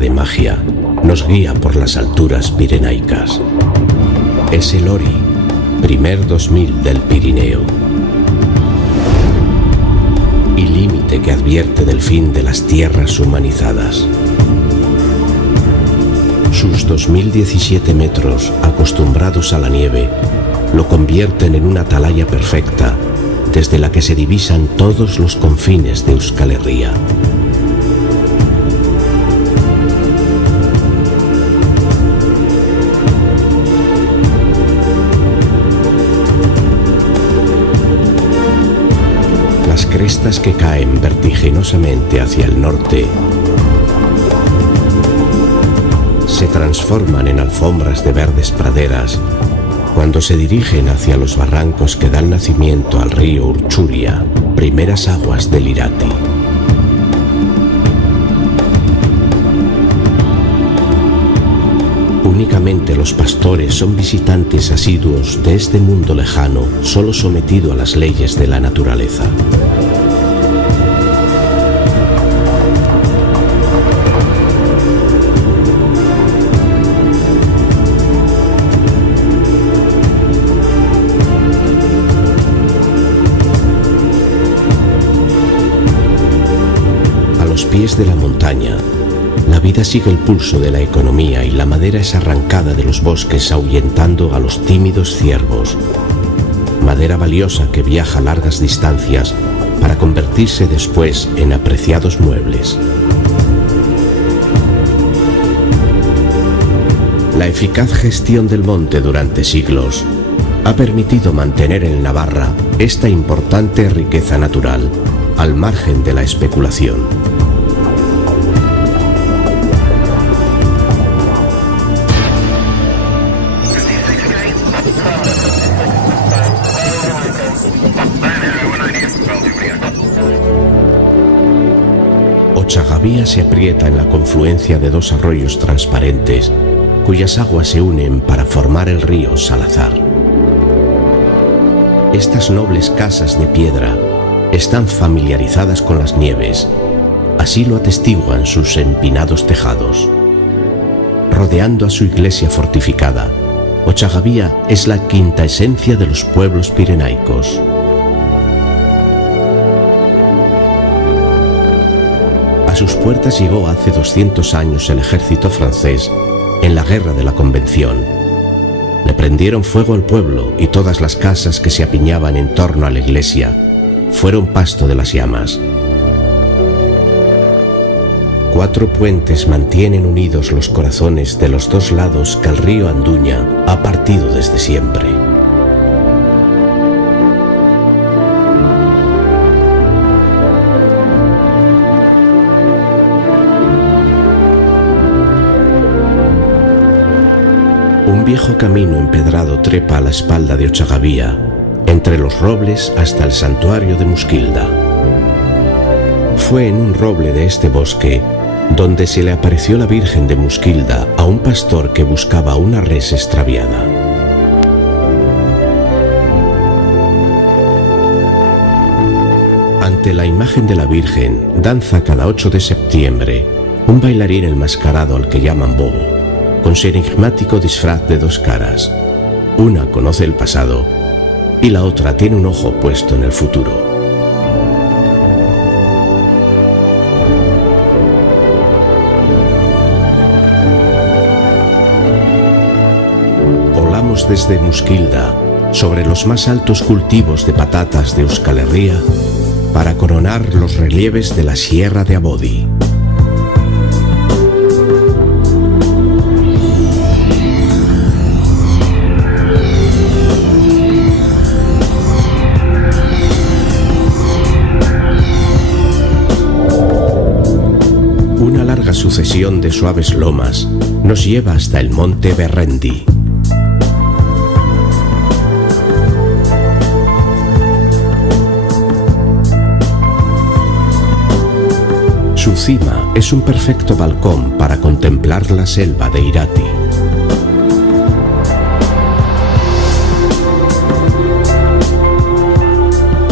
de magia nos guía por las alturas pirenaicas. Es el Ori, primer 2000 del Pirineo. Y límite que advierte del fin de las tierras humanizadas. Sus 2017 metros, acostumbrados a la nieve, lo convierten en una atalaya perfecta desde la que se divisan todos los confines de Euskal Herria. Las crestas que caen vertiginosamente hacia el norte se transforman en alfombras de verdes praderas cuando se dirigen hacia los barrancos que dan nacimiento al río Urchuria, primeras aguas del Irati. Únicamente los pastores son visitantes asiduos de este mundo lejano, solo sometido a las leyes de la naturaleza. Pies de la montaña, la vida sigue el pulso de la economía y la madera es arrancada de los bosques ahuyentando a los tímidos ciervos. Madera valiosa que viaja largas distancias para convertirse después en apreciados muebles. La eficaz gestión del monte durante siglos ha permitido mantener en Navarra esta importante riqueza natural al margen de la especulación. Ochagavía se aprieta en la confluencia de dos arroyos transparentes cuyas aguas se unen para formar el río Salazar. Estas nobles casas de piedra están familiarizadas con las nieves, así lo atestiguan sus empinados tejados. Rodeando a su iglesia fortificada, Ochagavía es la quinta esencia de los pueblos pirenaicos. A sus puertas llegó hace 200 años el ejército francés en la Guerra de la Convención. Le prendieron fuego al pueblo y todas las casas que se apiñaban en torno a la iglesia fueron pasto de las llamas. 4 puentes mantienen unidos los corazones de los dos lados que el río Anduña ha partido desde siempre. Un viejo camino empedrado trepa a la espalda de Ochagavía, entre los robles hasta el santuario de Muskilda. Fue en un roble de este bosque donde se le apareció la Virgen de Muskilda a un pastor que buscaba una res extraviada. Ante la imagen de la Virgen danza cada 8 de septiembre un bailarín enmascarado al que llaman Bobo, con su enigmático disfraz de 2 caras. Una conoce el pasado y la otra tiene un ojo puesto en el futuro. Volamos desde Muskilda sobre los más altos cultivos de patatas de Euskal Herria para coronar los relieves de la Sierra de Abodi. Una larga sucesión de suaves lomas nos lleva hasta el monte Berrendi. Su cima es un perfecto balcón para contemplar la selva de Irati.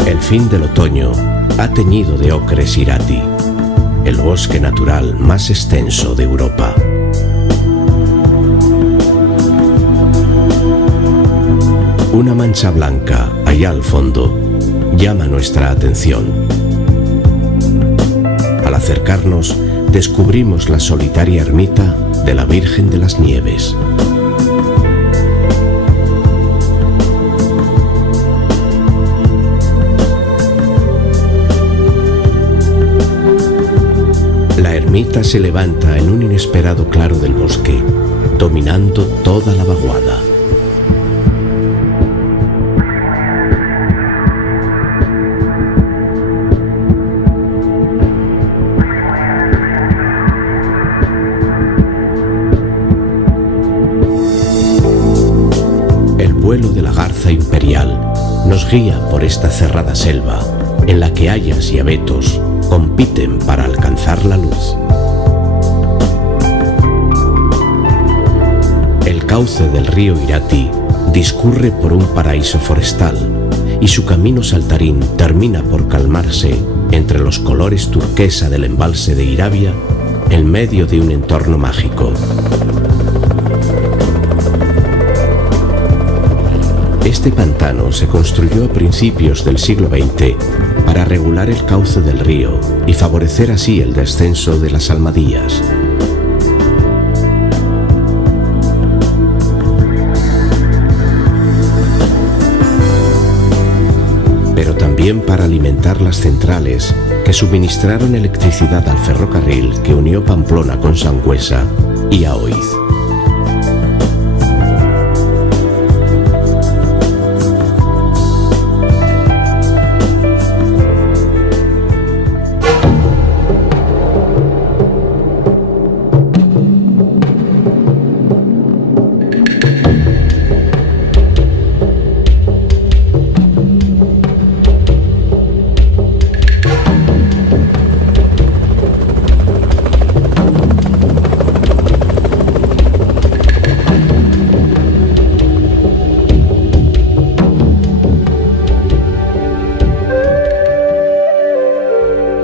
El fin del otoño ha teñido de ocres Irati. el bosque natural más extenso de Europa. Una mancha blanca, allá al fondo, llama nuestra atención. Al acercarnos, descubrimos la solitaria ermita de la Virgen de las Nieves. La ermita se levanta en un inesperado claro del bosque, dominando toda la vaguada. El vuelo de la garza imperial nos guía por esta cerrada selva, en la que hayas y abetos compiten para alcanzar la luz. El cauce del río Irati discurre por un paraíso forestal y su camino saltarín termina por calmarse entre los colores turquesa del embalse de Irabia en medio de un entorno mágico. Este pantano se construyó a principios del siglo XX para regular el cauce del río y favorecer así el descenso de las almadías. Pero también para alimentar las centrales que suministraron electricidad al ferrocarril que unió Pamplona con Sangüesa y Aoiz.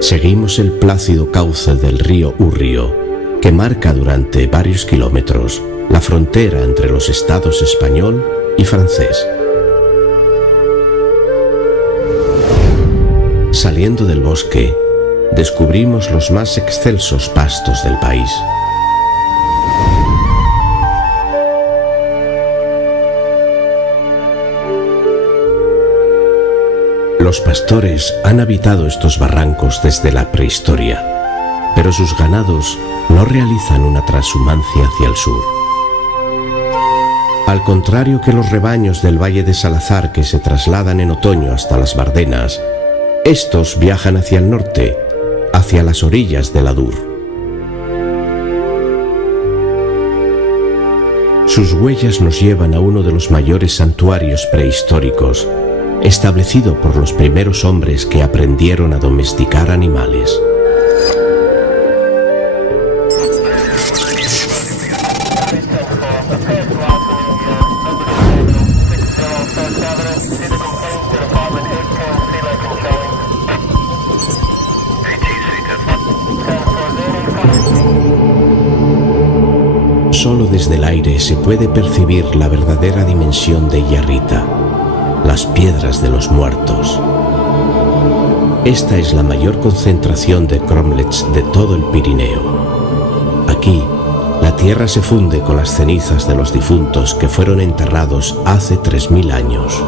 Seguimos el plácido cauce del río Urrio, que marca durante varios kilómetros la frontera entre los estados español y francés. Saliendo del bosque, descubrimos los más excelsos pastos del país. Los pastores han habitado estos barrancos desde la prehistoria, pero sus ganados no realizan una transhumancia hacia el sur. Al contrario que los rebaños del Valle de Salazar que se trasladan en otoño hasta las Bardenas, estos viajan hacia el norte, hacia las orillas del Adur. Sus huellas nos llevan a uno de los mayores santuarios prehistóricos, establecido por los primeros hombres que aprendieron a domesticar animales. Solo desde el aire se puede percibir la verdadera dimensión de Yarrita, las piedras de los muertos. Esta es la mayor concentración de cromlechs de todo el Pirineo. Aquí, la tierra se funde con las cenizas de los difuntos que fueron enterrados hace 3000 años.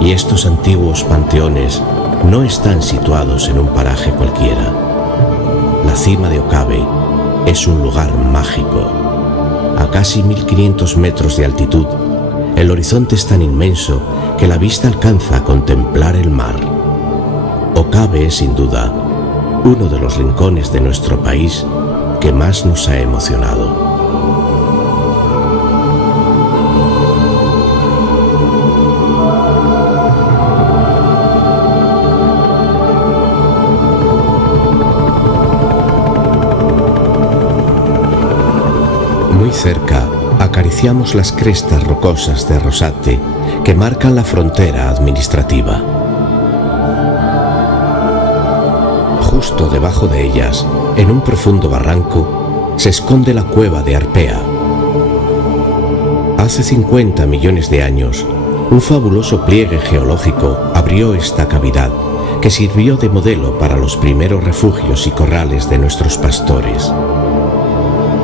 Y estos antiguos panteones no están situados en un paraje cualquiera. La cima de Okabe es un lugar mágico. A casi 1500 metros de altitud, el horizonte es tan inmenso que la vista alcanza a contemplar el mar. Okabe es, sin duda, uno de los rincones de nuestro país que más nos ha emocionado. Muy cerca, acariciamos las crestas rocosas de Rosate que marcan la frontera administrativa. justo debajo de ellas, en un profundo barranco, se esconde la cueva de Arpea. Hace 50 millones de años, un fabuloso pliegue geológico abrió esta cavidad, que sirvió de modelo para los primeros refugios y corrales de nuestros pastores.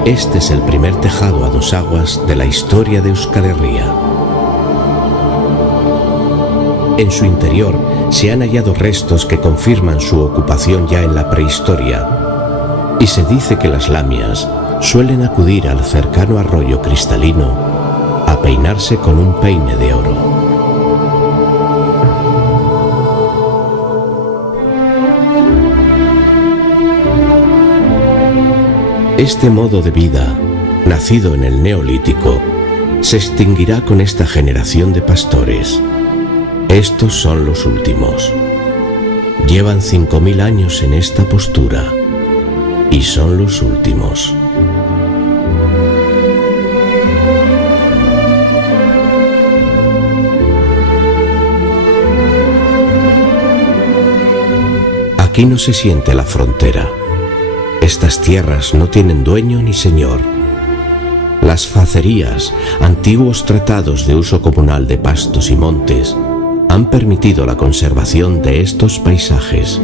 Este es el primer tejado a dos aguas de la historia de Euskal Herria. En su interior se han hallado restos que confirman su ocupación ya en la prehistoria, y se dice que las lamias suelen acudir al cercano arroyo cristalino a peinarse con un peine de oro. Este modo de vida, nacido en el Neolítico, se extinguirá con esta generación de pastores. Estos son los últimos. Llevan 5000 años en esta postura y son los últimos. Aquí no se siente la frontera. Estas tierras no tienen dueño ni señor. Las facerías, antiguos tratados de uso comunal de pastos y montes, han permitido la conservación de estos paisajes.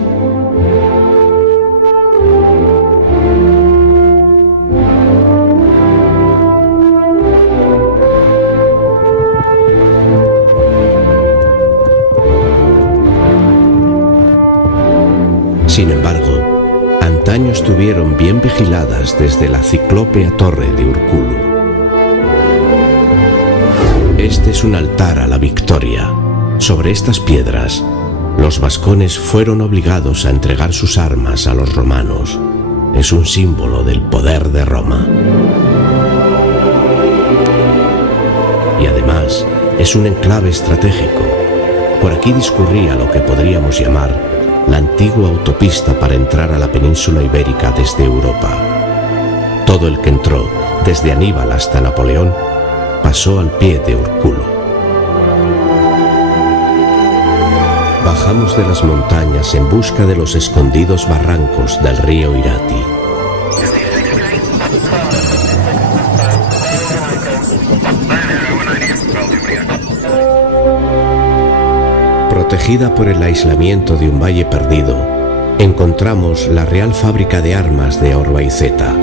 Sin embargo, antaño estuvieron bien vigiladas desde la ciclópea torre de Urkulu. Este es un altar a la victoria. Sobre estas piedras, los vascones fueron obligados a entregar sus armas a los romanos. Es un símbolo del poder de Roma. Y además, es un enclave estratégico. Por aquí discurría lo que podríamos llamar la antigua autopista para entrar a la península ibérica desde Europa. Todo el que entró, desde Aníbal hasta Napoleón, pasó al pie de Urkulu. Bajamos de las montañas en busca de los escondidos barrancos del río Irati. Protegida por el aislamiento de un valle perdido, encontramos la Real Fábrica de Armas de Orbaizeta.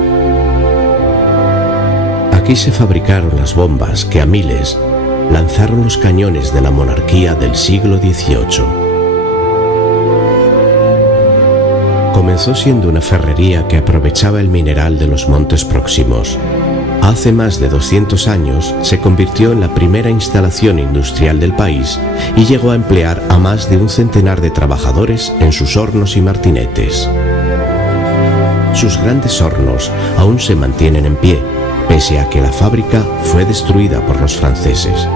Aquí se fabricaron las bombas que a miles lanzaron los cañones de la monarquía del siglo XVIII. Comenzó siendo una ferrería que aprovechaba el mineral de los montes próximos. Hace más de 200 años se convirtió en la primera instalación industrial del país y llegó a emplear a más de un centenar de trabajadores en sus hornos y martinetes. Sus grandes hornos aún se mantienen en pie, pese a que la fábrica fue destruida por los franceses.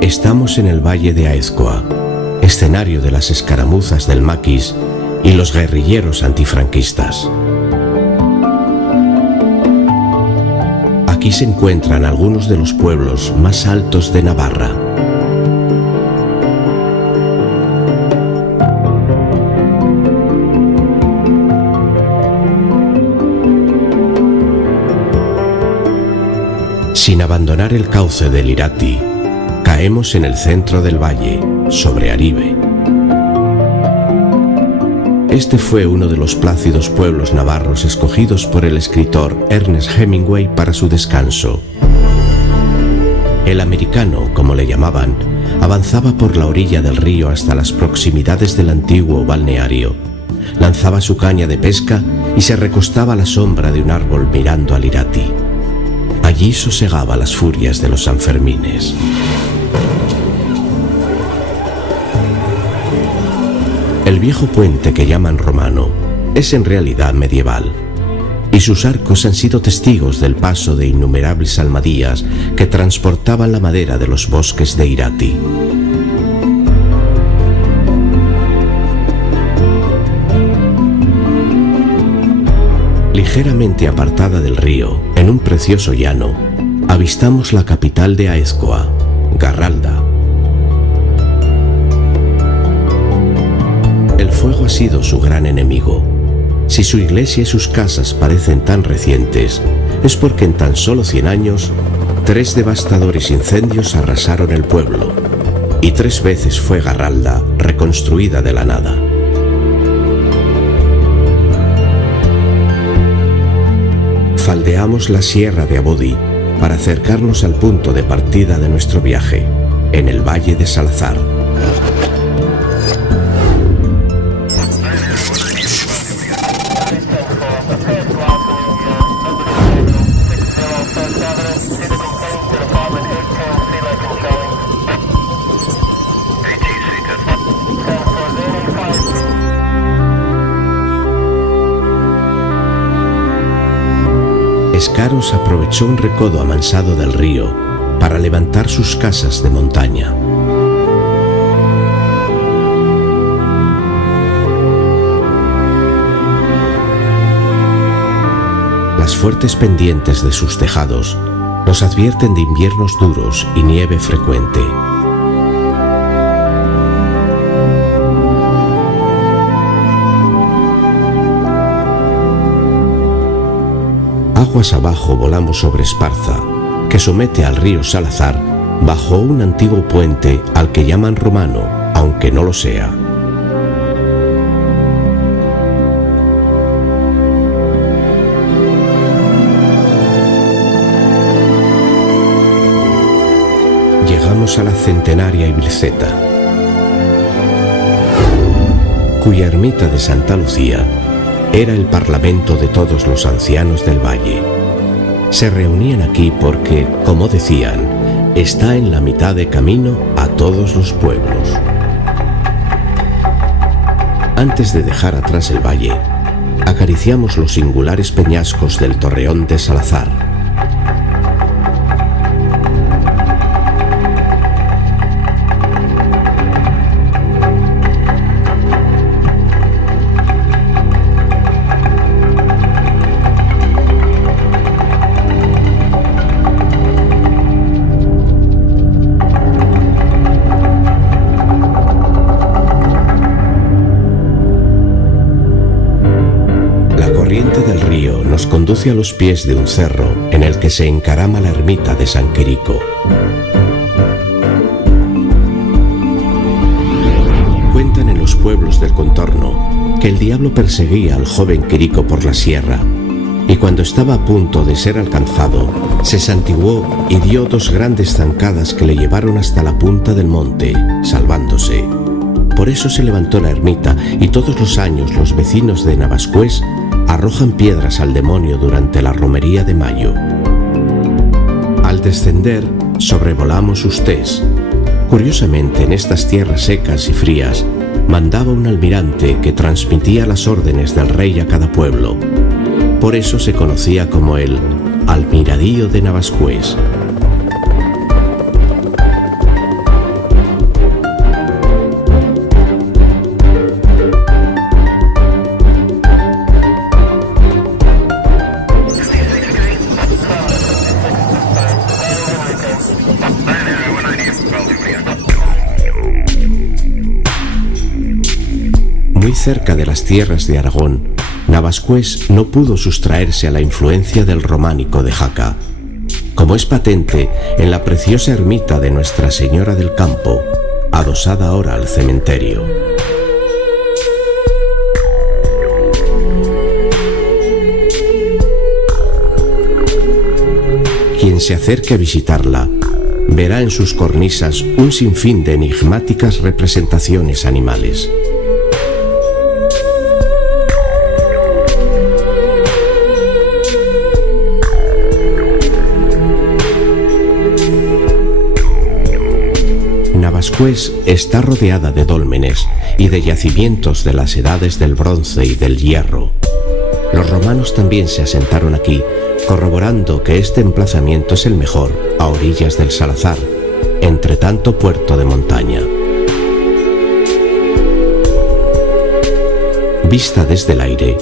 Estamos en el valle de Aezkoa, escenario de las escaramuzas del Maquis y los guerrilleros antifranquistas. Aquí se encuentran algunos de los pueblos más altos de Navarra. Sin abandonar el cauce del Irati, caemos en el centro del valle, sobre Aribe. Este fue uno de los plácidos pueblos navarros escogidos por el escritor Ernest Hemingway para su descanso. El americano, como le llamaban, avanzaba por la orilla del río hasta las proximidades del antiguo balneario. Lanzaba su caña de pesca y se recostaba a la sombra de un árbol mirando al Irati. Allí sosegaba las furias de los Sanfermines. El viejo puente que llaman romano es en realidad medieval, y sus arcos han sido testigos del paso de innumerables almadías que transportaban la madera de los bosques de Irati. Ligeramente apartada del río, en un precioso llano, avistamos la capital de Aezkoa, Garralda. El fuego ha sido su gran enemigo. Si su iglesia y sus casas parecen tan recientes, es porque en tan solo 100 años, 3 devastadores incendios arrasaron el pueblo, y 3 veces fue Garralda reconstruida de la nada. Faldeamos la sierra de Abodi para acercarnos al punto de partida de nuestro viaje, en el valle de Salazar. Escaros aprovechó un recodo amansado del río para levantar sus casas de montaña. Las fuertes pendientes de sus tejados nos advierten de inviernos duros y nieve frecuente. Aguas abajo volamos sobre Esparza, que somete al río Salazar bajo un antiguo puente al que llaman romano, aunque no lo sea. Llegamos a la centenaria Iblizeta, cuya ermita de Santa Lucía era el parlamento de todos los ancianos del valle. Se reunían aquí porque, como decían, está en la mitad de camino a todos los pueblos. Antes de dejar atrás el valle, acariciamos los singulares peñascos del torreón de Salazar. Conduce a los pies de un cerro en el que se encarama la ermita de San Quirico. Cuentan en los pueblos del contorno que el diablo perseguía al joven Quirico por la sierra, y cuando estaba a punto de ser alcanzado, se santiguó y dio 2 grandes zancadas que le llevaron hasta la punta del monte, salvándose. Por eso se levantó la ermita, y todos los años los vecinos de Navascués arrojan piedras al demonio durante la romería de mayo. Al descender, sobrevolamos Ustés. Curiosamente, en estas tierras secas y frías, mandaba un almirante que transmitía las órdenes del rey a cada pueblo. Por eso se conocía como el Almiradío de Navascués. Cerca de las tierras de Aragón, Navascués no pudo sustraerse a la influencia del románico de Jaca, como es patente en la preciosa ermita de Nuestra Señora del Campo, adosada ahora al cementerio. Quien se acerque a visitarla verá en sus cornisas un sinfín de enigmáticas representaciones animales. Navascués está rodeada de dólmenes y de yacimientos de las edades del bronce y del hierro. Los romanos también se asentaron aquí, corroborando que este emplazamiento es el mejor a orillas del Salazar, entre tanto puerto de montaña. Vista desde el aire,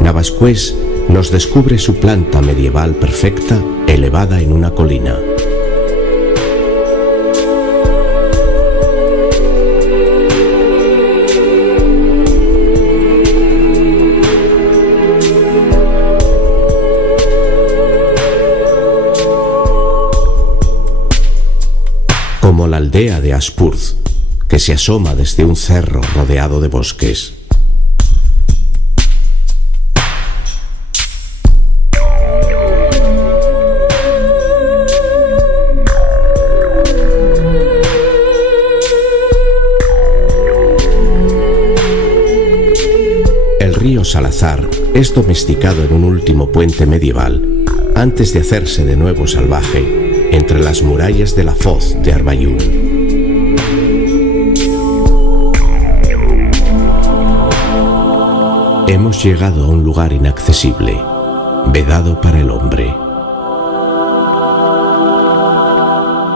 Navascués nos descubre su planta medieval perfecta, elevada en una colina. Como la aldea de Aspurz, que se asoma desde un cerro rodeado de bosques. El río Salazar es domesticado en un último puente medieval, antes de hacerse de nuevo salvaje, entre las murallas de la Foz de Arbayún. Hemos llegado a un lugar inaccesible, vedado para el hombre.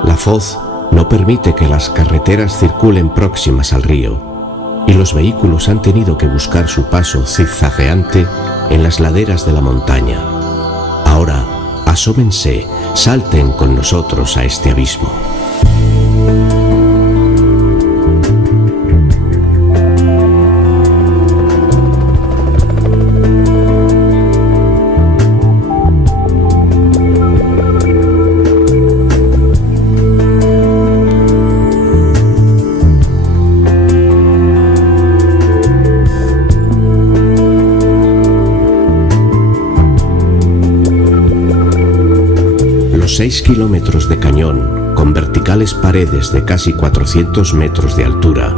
La Foz no permite que las carreteras circulen próximas al río, y los vehículos han tenido que buscar su paso zigzagueante en las laderas de la montaña. Ahora, asómense, salten con nosotros a este abismo. Los 6 kilómetros de cañón, con verticales paredes de casi 400 metros de altura,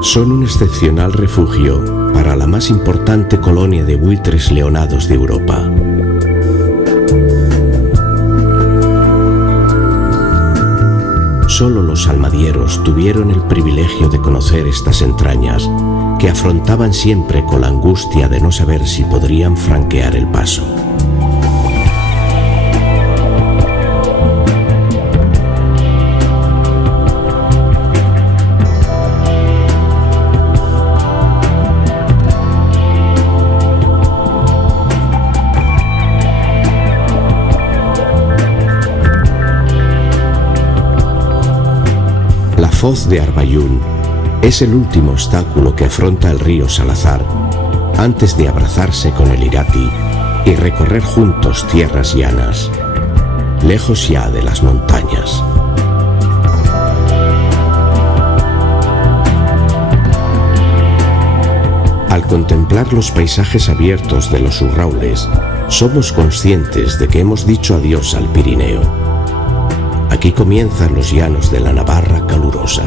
son un excepcional refugio para la más importante colonia de buitres leonados de Europa. Solo los almadieros tuvieron el privilegio de conocer estas entrañas, que afrontaban siempre con la angustia de no saber si podrían franquear el paso. La Foz de Arbayún es el último obstáculo que afronta el río Salazar antes de abrazarse con el Irati y recorrer juntos tierras llanas, lejos ya de las montañas. Al contemplar los paisajes abiertos de los Urraules, somos conscientes de que hemos dicho adiós al Pirineo. Aquí comienzan los llanos de la Navarra calurosa.